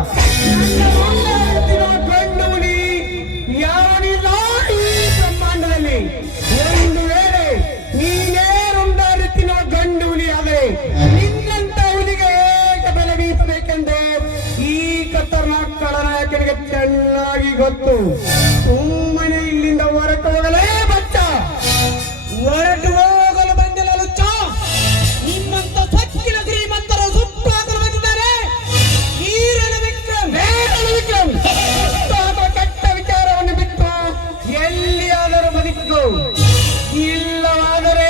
ನನ್ನ ಮುಂದೆ ನಿಂತಿರೋ ಗಂಡು ಹುಲಿ ಯಾವನಿಲ್ಲ ಈ ಬ್ರಹ್ಮಾಂಡದಲ್ಲಿ. ಒಂದು ವೇಳೆ ನೀನೇ ರುಂಡಾಡುತ್ತಿರೋ ಗಂಡು ಹುಲಿ ಆದರೆ ನಿನ್ನಂತ ಹುಲಿಗೆ ಹೇಗೆ ಬೆಲೆ ಬೀಸಬೇಕೆಂದು ಈ ಖತರ್ನಾಕ್ ಖಳನಾಯಕನಿಗೆ ಚೆನ್ನಾಗಿ ಗೊತ್ತು. ಸುಮ್ಮನೆ ಇಲ್ಲಿಂದ ಹೊರಟು ಹೋಗಲೇ ಬಚ್ಚ. ಹೊರಟು ಹೋಗಲು ಬಂದಿಲ್ಲ ಲುಚ್ಚ. ನಿಮ್ಮಂತ ಸಚ್ಚಿನ ಶ್ರೀಮಂತರು ಸುಟ್ಟು ಹಾಕಲು ಬಂದಿದ್ದಾರೆ. ವೀರನ ವಿಕ್ರಮ್ ಕೆಟ್ಟ ವಿಚಾರವನ್ನು ಬಿಟ್ಟು ಎಲ್ಲಿಯಾದರೂ ಬದುಕು. ಇಲ್ಲವಾದರೆ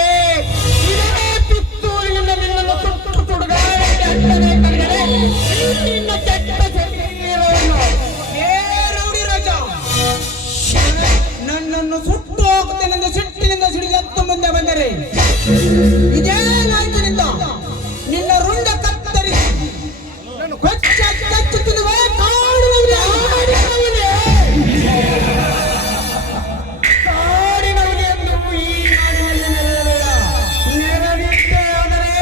ಇದೇ ಪಿತ್ತೂರಿನಿಂದ ನಿನ್ನನ್ನು ಸುಟ್ಟು ಸುಡುಗಾಡಕ್ಕೆ ಅಟ್ಟನೆ ಕರೆದರೆ ನಿನ್ನ ಕೆಟ್ಟ ಶರೀರವನ್ನು. ಏ ರೌಡಿ ರಾಜ, ನನ್ನನ್ನು ಸುಟ್ಟು ಹೋಗುತ್ತೇನೆಂದು ಸಿಟ್ಟಿನಿಂದ ಸಿಡಿದು ಎತ್ತು ಮುಂದೆ ಬಂದರೆ ಇದೇ ಲಾಂಛನಿಂದ ನಿನ್ನ ರುಂಡ ಕತ್ತರಿಸಿ ಕಚ್ಚು ತಿನ್ನುವ ಕಾಡಿನವನೆಂದು ಈ ನಾಡಿನಲ್ಲಿ ನೆರವೇರ. ನೆರವೇರಿದ್ದೇ ಆದರೆ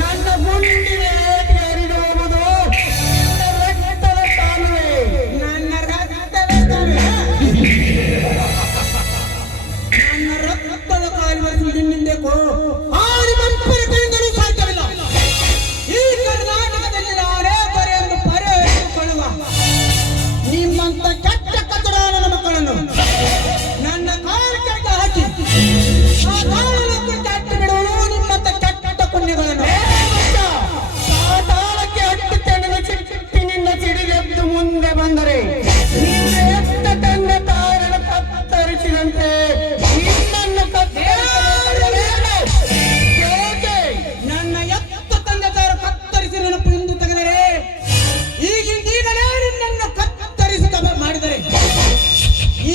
ನನ್ನ ಗುಂಡಿನ ಏಟಿಗೆ ಹರಿದು ಹೋಗುವುದು ನನ್ನ ರಕ್ತದ ಕಾಲುವೆ. ನನ್ನ ರಕ್ತದ ಕಾಲುವೆ. ನನ್ನ ರಕ್ತದ ಕಾಲುವೆ ನಿನ್ನಿಂದಕ್ಕೋ ಆರು ಮಂಪರ ಕೈಯಿಂದಲೂ ಸಾಧ್ಯವಿಲ್ಲ. ಈ ಕರ್ನಾಟಕದಲ್ಲಿ ನಾನೇ ಬರೆಯನ್ನು ಪರಿಹರಿಸಿಕೊಳ್ಳುವ ನಿಮ್ಮಂತ ಕೆಟ್ಟ ಕಚಡಾನನ ಮಕ್ಕಳನ್ನು ನನ್ನ ಕಾಲ ಕೆಟ್ಟ ಹಾಕಿ ಆ ಕಾಲಕ್ಕೆ ಕೆಟ್ಟ ಬಿಡುವನು ನಿಮ್ಮಂತ ಕೆಟ್ಟ ಪುಣ್ಯಗಳನ್ನು. ಪಾತಾಳಕ್ಕೆ ಹತ್ತು ಚೆಂಡಿನ ಚಿಟ್ಟಿನಿಂದ ಸಿಡಿಗೆದ್ದು ಮುಂದೆ ಬಂದರೆ ನೀನು ಎತ್ತ ತಂದೆ ತಾರನ ಕತ್ತರಿಸಿದಂತೆ ನಿನ್ನನ್ನು ಏಕೆ? ನನ್ನ ಎತ್ತ ತಂದೆ ತಾರ ಕತ್ತರಿಸಿ ನೆನಪು ಎಂದು ತೆಗೆದರೆ ಈಗಲೇ ನಿನ್ನನ್ನು ಕತ್ತರಿಸಿ ಮಾಡಿದರೆ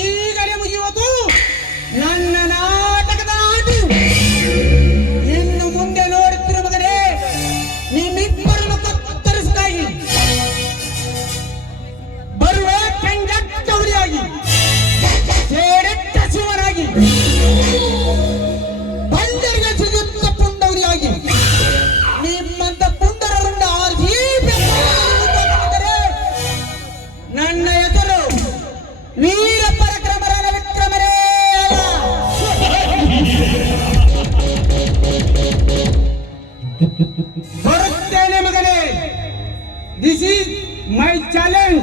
ಈಗಲೇ ಮುಗಿಯುವುದು ನನ್ನ ನಾಟಕದ ನಾಟು. ಇನ್ನು ಮುಂದೆ ನೋಡುತ್ತಿರುವ ಮಗನೇ, ನಿಮ್ಮಿಬ್ಬರನ್ನು ಕತ್ತರಿಸಿದಾಗಿ ಬರುವ ಕೆಂಗಟ್ಟ ಹುಲಿಯಾಗಿ ಸೇಡೆಟ್ಟ ಶಿವನಾಗಿ ಬಂದರಿಗೆ ಸಿಗುತ್ತ ಪುಂಡವರಿಯಾಗಿ ನಿಮ್ಮಂತ ಪುಂಡರರಿಂದ ಆರಿಸಿ ನನ್ನ ಹೆಸರು ವೀರ ಪರಾಕ್ರಮರಾದ ವಿಕ್ರಮರೇ ಅಲ್ಲ. ಬರುತ್ತೇನೆ ಮಗನೇ. This is my challenge.